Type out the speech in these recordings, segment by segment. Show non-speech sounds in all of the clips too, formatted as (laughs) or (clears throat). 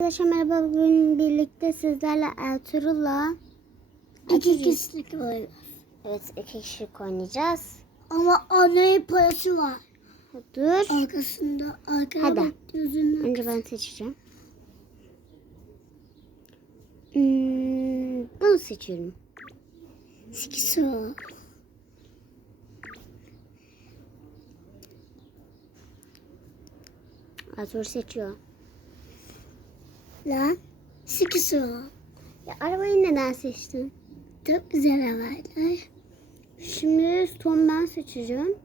Arkadaşlar merhaba bugün birlikte sizlerle Ertuğrul'la İki kişilik oynuyor. Evet iki kişilik oynayacağız. Ama annenin parası var. Dur. Arkasında arkada Hadi. bak gözünün. Önce ben seçeceğim. Hmm, bunu seçiyorum. Sikisi var. Ertuğrul seçiyor. Lan. Sikisi var. Ya arabayı neden seçtin? Çok güzel haberler. Şimdi son ben seçeceğim.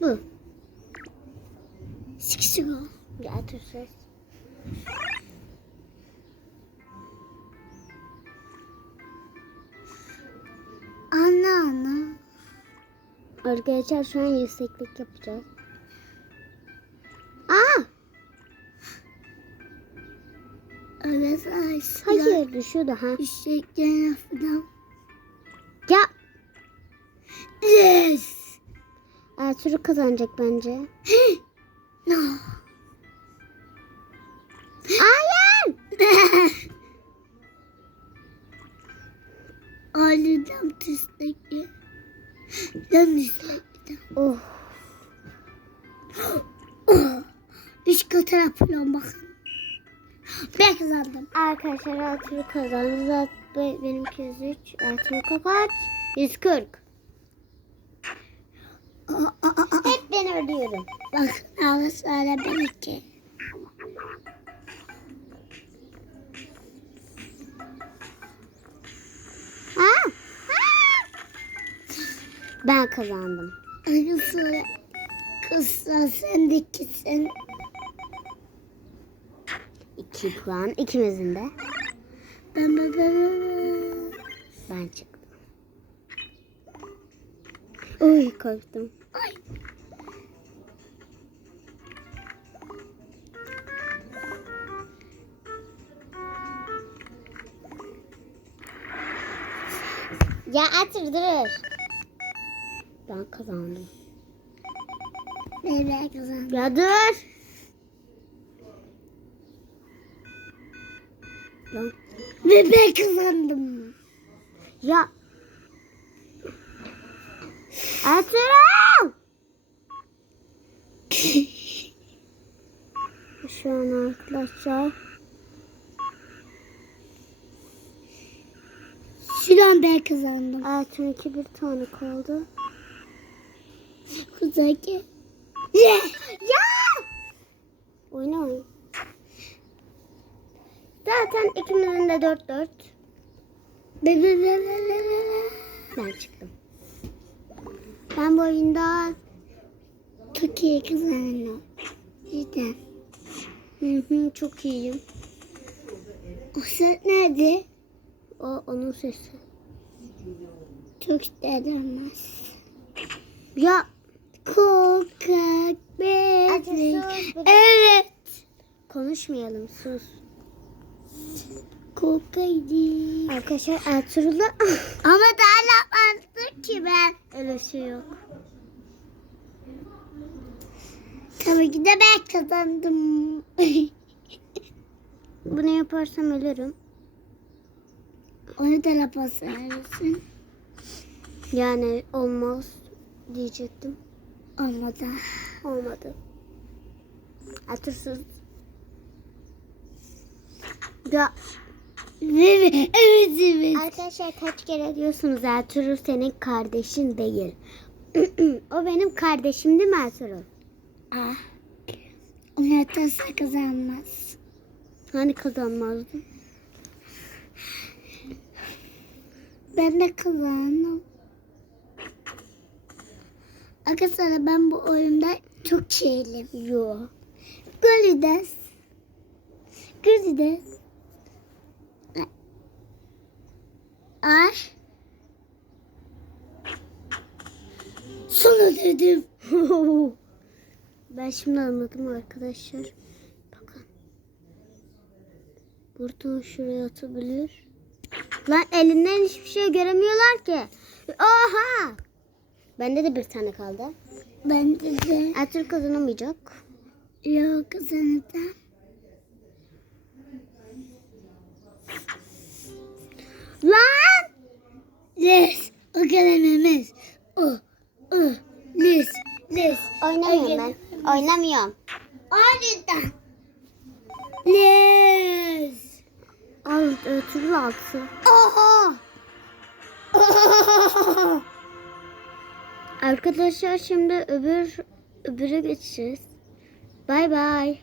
Bu. Sikisi var. Ya Ertuğrul seç. Anne anne. Arkadaşlar şu an yükseklik yapacağız. Arkadaşlar. Hayır düşüyordu ha. Eşeklerin lafından. Ya Yes. Ertuğrul kazanacak bence. (gasps) No. Hayır! Aileden tüstekli. Lan tüstekli. Oh. Üç katına falan bakın. Ben kazandım. Arkadaşlar Ertuğrul kazandı. Zaten benimki 103. Ertuğrul kapat. 140. Aa, aa, aa. Hep ben ödüyorum. Bak ağızlarla belki. Ha? Ben kazandım. Ağızları kızsa sen de gitsin. 2 puan ikimizin de. Ben ben ben ben. Çıktım. Uy (laughs) korktum. Ay. Ya Ertuğrul dur. Ben kazandım. Ben kazandım. Ya dur. Ve ben kazandım. Ya. Ertuğrul. (laughs) Şu an arkadaşlar. Şu an ben kazandım. Ertuğrul iki bir tane kaldı. Kuzaki. Ya! Oyna oyna. Zaten ikimizin de dört dört. Be be be be be be. Ben çıktım. Ben bu oyunda Çok iyi kazandım. Cidden. hı hı, çok iyiyim. O set nerede? O onun sesi. Çok istemez. Ya Kokak sus. Evet. konuşmayalım sus. Kokaydı. Arkadaşlar Ertuğrul'u (laughs) Ama daha yapmazdım ki ben. öyle şey yok. Tabii ki de ben kazandım. (laughs) Bunu yaparsam ölürüm. Onu da yapasın. Yani olmaz diyecektim. Olmadı. Olmadı. Ertuğrul Ya Evet, evet, evet. Arkadaşlar kaç kere diyorsunuz Ertuğrul senin kardeşin değil. (clears throat) o benim kardeşim değil mi Ertuğrul? Ah. Onu atarsa kazanmaz. Hani kazanmazdım? Ben de kazandım. Arkadaşlar ben bu oyunda çok şeylim. Yo. Golides. Golides. Ar. Sana dedim. (laughs) ben şimdi anladım arkadaşlar. Bakın. Burada şuraya atabilir. Lan elinden hiçbir şey göremiyorlar ki. Oha! Bende de bir tane kaldı. Bende de. Ertuğrul kazanamayacak. Yok kazanacağım. Lan! Ememiz. Oh. Oh. Lis. Lis. Oynamıyorum ben. Oynamıyorum. Aniden. Lis. Al ötürü altı. Oha. Arkadaşlar şimdi öbür öbüre geçeceğiz. Bay bay.